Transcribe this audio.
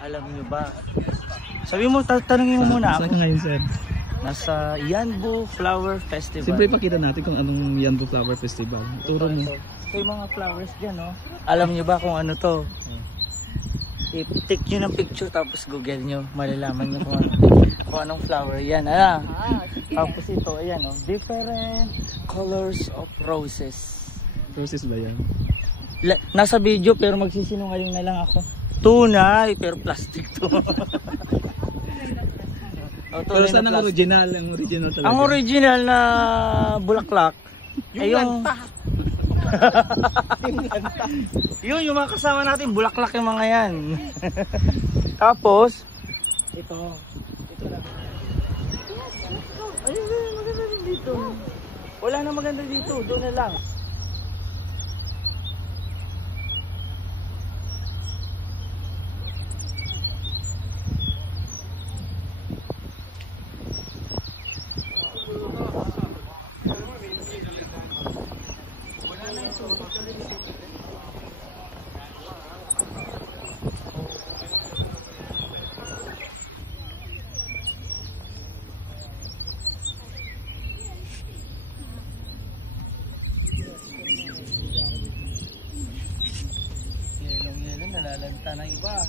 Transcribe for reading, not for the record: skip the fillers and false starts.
Alam nyo ba? Sabi mo, tanongin mo muna ako. Saan ka ngayon, sir? Nasa Yanbu Flower Festival. Siyempre ipakita natin kung anong Yanbu Flower Festival. Turo mo. Ito yung mga flowers dyan, no? Alam nyo ba kung ano to? I-take nyo ng picture tapos google nyo. Malalaman nyo kung anong flower yan. Tapos ito, ayan, no? Different colors of roses. Roses ba yan? Nasa video pero magsisinungaling na lang ako. Tunay, pero plastic to. Pero saan ang original? Ang original talaga? Ang original na bulaklak. Yung lanta. Yung mga kasama natin, bulaklak yung mga yan. Tapos, ito na. Ayun, maganda din dito. Wala na maganda dito, doon na lang. Nalalanta na iba.